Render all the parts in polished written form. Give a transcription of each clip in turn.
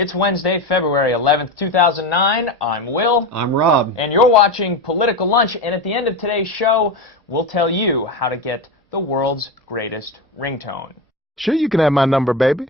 It's Wednesday, February 11th, 2009. I'm Will. I'm Rob. And you're watching Political Lunch. And at the end of today's show, we'll tell you how to get the world's greatest ringtone. Sure, you can have my number, baby.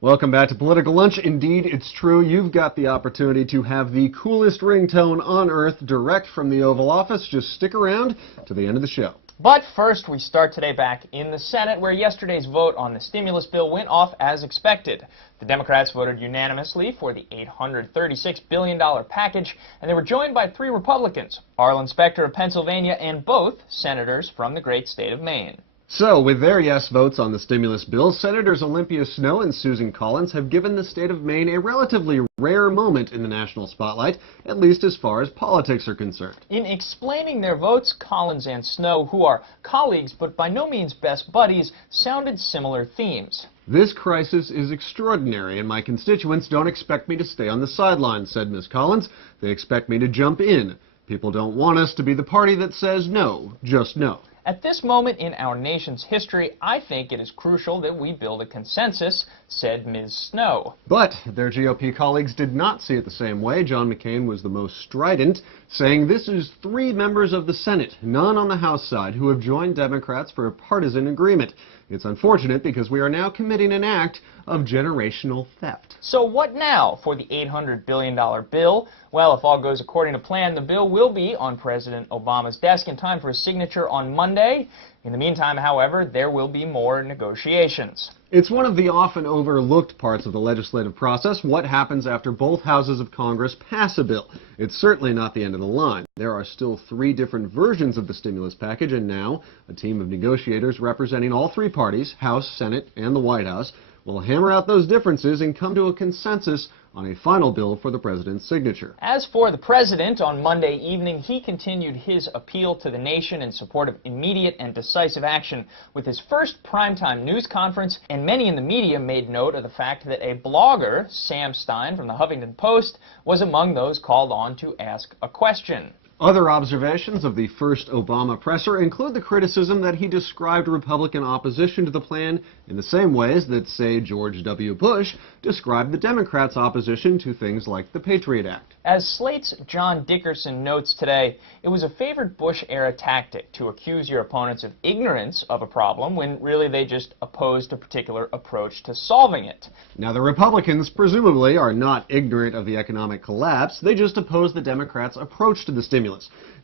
Welcome back to Political Lunch. Indeed, it's true. You've got the opportunity to have the coolest ringtone on Earth direct from the Oval Office. Just stick around to the end of the show. But first, we start today back in the Senate, where yesterday's vote on the stimulus bill went off as expected. The Democrats voted unanimously for the $836 billion package, and they were joined by 3 Republicans, Arlen Specter of Pennsylvania and both senators from the great state of Maine. So, with their yes votes on the stimulus bill, Senators Olympia Snowe and Susan Collins have given the state of Maine a relatively rare moment in the national spotlight, at least as far as politics are concerned. In explaining their votes, Collins and Snowe, who are colleagues but by no means best buddies, sounded similar themes. This crisis is extraordinary, and my constituents don't expect me to stay on the sidelines, said Ms. Collins. They expect me to jump in. People don't want us to be the party that says no, just no. At this moment in our nation's history, I think it is crucial that we build a consensus, said Ms. Snowe. But their GOP colleagues did not see it the same way. John McCain was the most strident, saying this is 3 members of the Senate, none on the House side, who have joined Democrats for a partisan agreement. It's unfortunate because we are now committing an act of generational theft. So what now for the $800 billion bill? Well, if all goes according to plan, the bill will be on President Obama's desk in time for his signature on Monday. In the meantime, however, there will be more negotiations. It's one of the often overlooked parts of the legislative process, what happens after both houses of Congress pass a bill. It's certainly not the end of the line. There are still 3 different versions of the stimulus package, and now a team of negotiators representing all 3 parties, House, Senate, and the White House, will hammer out those differences and come to a consensus on a final bill for the president's signature. As for the president, on Monday evening, he continued his appeal to the nation in support of immediate and decisive action with his first primetime news conference, and many in the media made note of the fact that a blogger, Sam Stein from the Huffington Post, was among those called on to ask a question. Other observations of the first Obama presser include the criticism that he described Republican opposition to the plan in the same ways that, say, George W. Bush described the Democrats' opposition to things like the Patriot Act. As Slate's John Dickerson notes today, it was a favorite Bush-era tactic to accuse your opponents of ignorance of a problem when really they just opposed a particular approach to solving it. Now, the Republicans presumably are not ignorant of the economic collapse. They just oppose the Democrats' approach to the stimulus.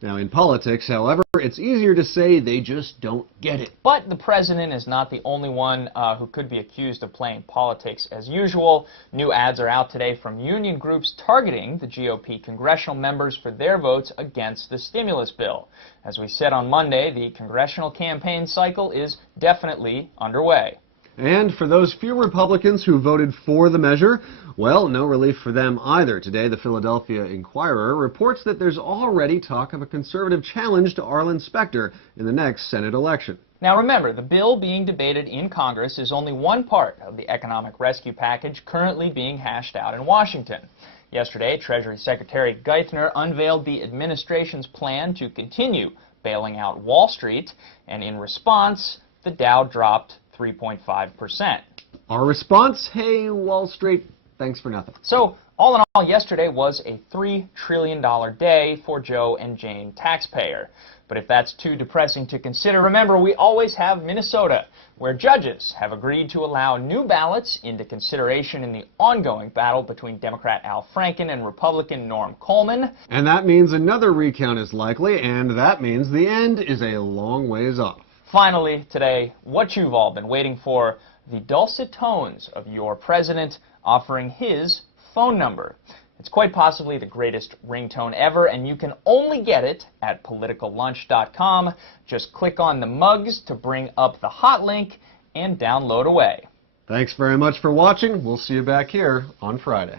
Now, in politics, however, it's easier to say they just don't get it. But the president is not the only one who could be accused of playing politics as usual. New ads are out today from union groups targeting the GOP congressional members for their votes against the stimulus bill. As we said on Monday, the congressional campaign cycle is definitely underway. And for those few Republicans who voted for the measure, well, no relief for them either. Today, the Philadelphia Inquirer reports that there's already talk of a conservative challenge to Arlen Specter in the next Senate election. Now remember, the bill being debated in Congress is only one part of the economic rescue package currently being hashed out in Washington. Yesterday, Treasury Secretary Geithner unveiled the administration's plan to continue bailing out Wall Street, and in response, the Dow dropped 3.5%. Our response, hey, Wall Street, thanks for nothing. So, all in all, yesterday was a $3 trillion day for Joe and Jane taxpayer. But if that's too depressing to consider, remember, we always have Minnesota, where judges have agreed to allow new ballots into consideration in the ongoing battle between Democrat Al Franken and Republican Norm Coleman. And that means another recount is likely, and that means the end is a long ways off. Finally, today, what you've all been waiting for, the dulcet tones of your president offering his phone number. It's quite possibly the greatest ringtone ever, and you can only get it at politicallunch.com. Just click on the mugs to bring up the hot link and download away. Thanks very much for watching. We'll see you back here on Friday.